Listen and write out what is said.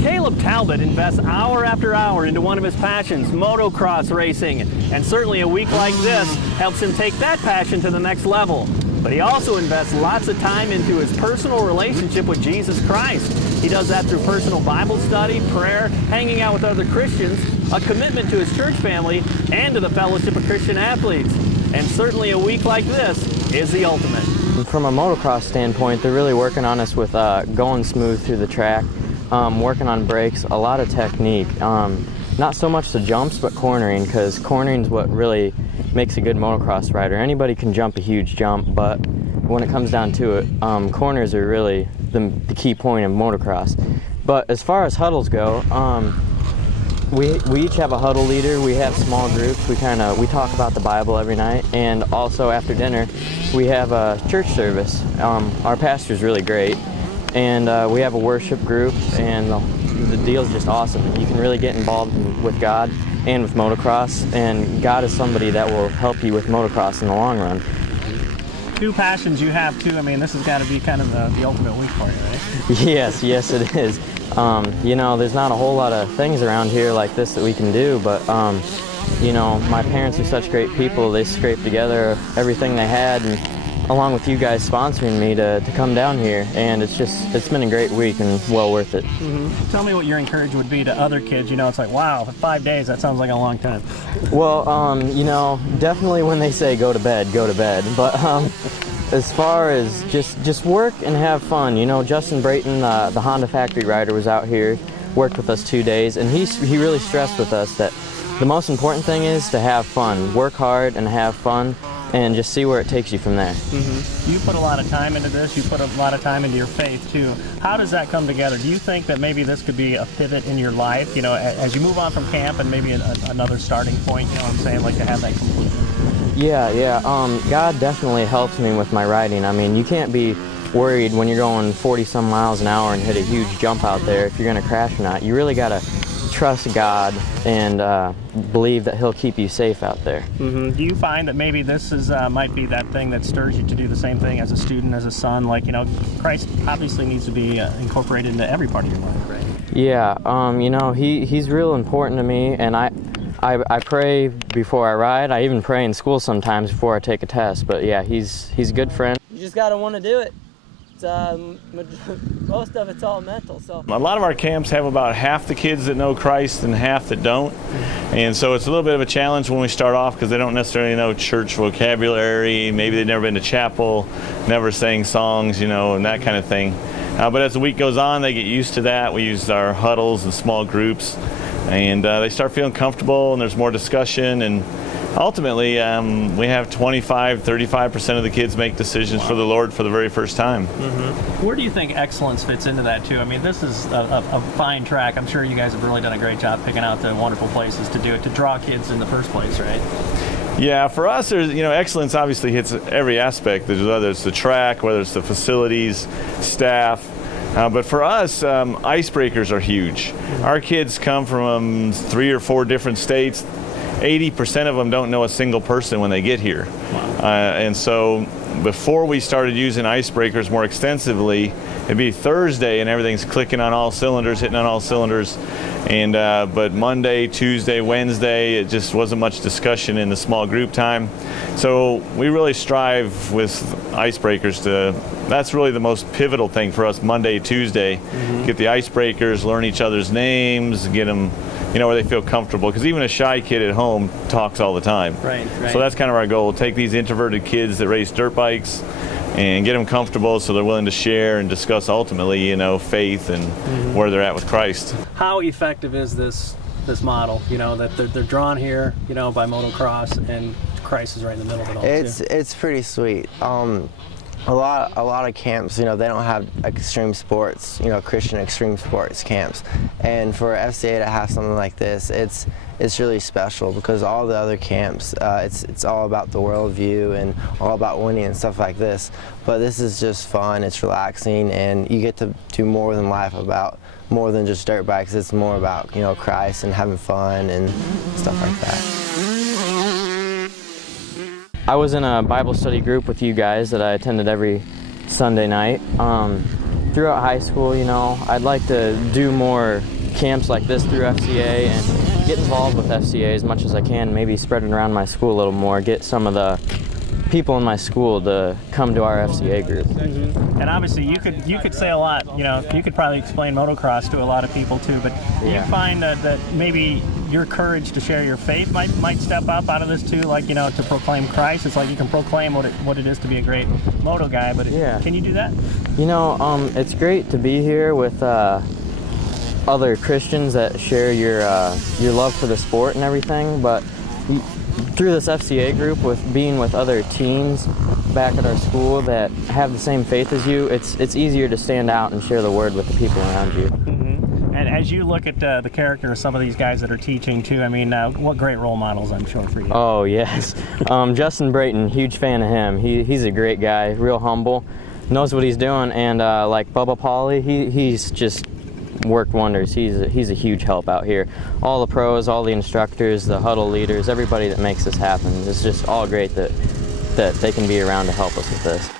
Caleb Talbott invests hour after hour into one of his passions, motocross racing, and certainly a week like this helps him take that passion to the next level. But he also invests lots of time into his personal relationship with Jesus Christ. He does that through personal Bible study, prayer, hanging out with other Christians, a commitment to his church family, and to the fellowship of Christian athletes. And certainly a week like this is the ultimate. From a motocross standpoint, they're really working on us with going smooth through the track, working on brakes, a lot of technique. Not so much the jumps, but cornering, because cornering is what really makes a good motocross rider. Anybody can jump a huge jump, but when it comes down to it, corners are really the key point of motocross. But as far as huddles go, we each have a huddle leader. We have small groups. We talk about the Bible every night, and also after dinner we have a church service. Our pastor's really great, and we have a worship group, and the deal's just awesome. You can really get involved with God and with motocross, and God is somebody that will help you with motocross in the long run. Two passions you have too. I mean, this has got to be kind of the ultimate week for you, right? Yes, it is. You know, there's not a whole lot of things around here like this that we can do, but you know, my parents are such great people. They scraped together everything they had, and along with you guys sponsoring me to come down here, and it's been a great week and well worth it. Mm-hmm. Tell me what your encouragement would be to other kids. You know, it's like, wow, 5 days, that sounds like a long time. Well, you know, definitely when they say go to bed, but as far as just work and have fun, you know, Justin Brayton, the Honda factory rider, was out here, worked with us 2 days, and he really stressed with us that the most important thing is to have fun, work hard and have fun, and just see where it takes you from there. Mm-hmm. You put a lot of time into this. You put a lot of time into your faith too. How does that come together? Do you think that maybe this could be a pivot in your life, you know, as you move on from camp, and maybe another starting point, you know what I'm saying, like to have that conclusion? Yeah. God definitely helps me with my riding. I mean, you can't be worried when you're going 40 some miles an hour and hit a huge jump out there if you're going to crash or not. You really got to trust God and believe that He'll keep you safe out there. Mm-hmm. Do you find that maybe this is might be that thing that stirs you to do the same thing as a student, as a son? Like, you know, Christ obviously needs to be incorporated into every part of your life, right? Yeah, you know, He's real important to me, and I pray before I ride. I even pray in school sometimes before I take a test. But yeah, He's a good friend. You just gotta want to do it. Most of it's all mental. So a lot of our camps have about half the kids that know Christ and half that don't, and so it's a little bit of a challenge when we start off because they don't necessarily know church vocabulary. Maybe they've never been to chapel, never sang songs, you know, and that kind of thing. But as the week goes on, they get used to that. We use our huddles and small groups, and they start feeling comfortable, and there's more discussion, and ultimately, we have 35% of the kids make decisions for the Lord for the very first time. Mm-hmm. Where do you think excellence fits into that too? I mean, this is a fine track. I'm sure you guys have really done a great job picking out the wonderful places to do it, to draw kids in the first place, right? Yeah, for us, there's, you know, excellence obviously hits every aspect. Whether it's the track, whether it's the facilities, staff. But for us, icebreakers are huge. Our kids come from 3 or 4 different states. 80% of them don't know a single person when they get here. Wow. And so before we started using icebreakers more extensively, it'd be Thursday and everything's clicking on all cylinders, hitting on all cylinders. And but Monday, Tuesday, Wednesday, it just wasn't much discussion in the small group time. So we really strive with icebreakers that's really the most pivotal thing for us, Monday, Tuesday. Mm-hmm. Get the icebreakers, learn each other's names, get them, you know, where they feel comfortable, because even a shy kid at home talks all the time. Right. So that's kind of our goal. Take these introverted kids that race dirt bikes and get them comfortable so they're willing to share and discuss ultimately, you know, faith and where they're at with Christ. How effective is this model, you know, that they're drawn here, you know, by motocross, and Christ is right in the middle of it all? It's pretty sweet. A lot of camps, you know, they don't have extreme sports, you know, Christian extreme sports camps, and for FCA to have something like this, it's really special, because all the other camps, it's all about the worldview and all about winning and stuff like this. But this is just fun, it's relaxing, and you get to do more than life about more than just dirt bikes. It's more about, you know, Christ and having fun and stuff like that. I was in a Bible study group with you guys that I attended every Sunday night. throughout high school, you know, I'd like to do more camps like this through FCA and get involved with FCA as much as I can, maybe spread it around my school a little more, get some of the people in my school to come to our FCA group. And obviously you could say a lot, you know, you could probably explain motocross to a lot of people too, but Yeah. you find that maybe your courage to share your faith might step up out of this too, like, you know, to proclaim Christ. It's like you can proclaim what it is to be a great moto guy, but Yeah. can you do that? You know, it's great to be here with other Christians that share your love for the sport and everything, but through this FCA group, with being with other teens back at our school that have the same faith as you, it's easier to stand out and share the word with the people around you. And as you look at the character of some of these guys that are teaching too, I mean, what great role models, I'm sure, for you. Oh yes, Justin Brayton, huge fan of him. He's a great guy, real humble, knows what he's doing, and like Bubba Pauly, he's just worked wonders. He's a huge help out here. All the pros, all the instructors, the huddle leaders, everybody that makes this happen. It's just all great that they can be around to help us with this.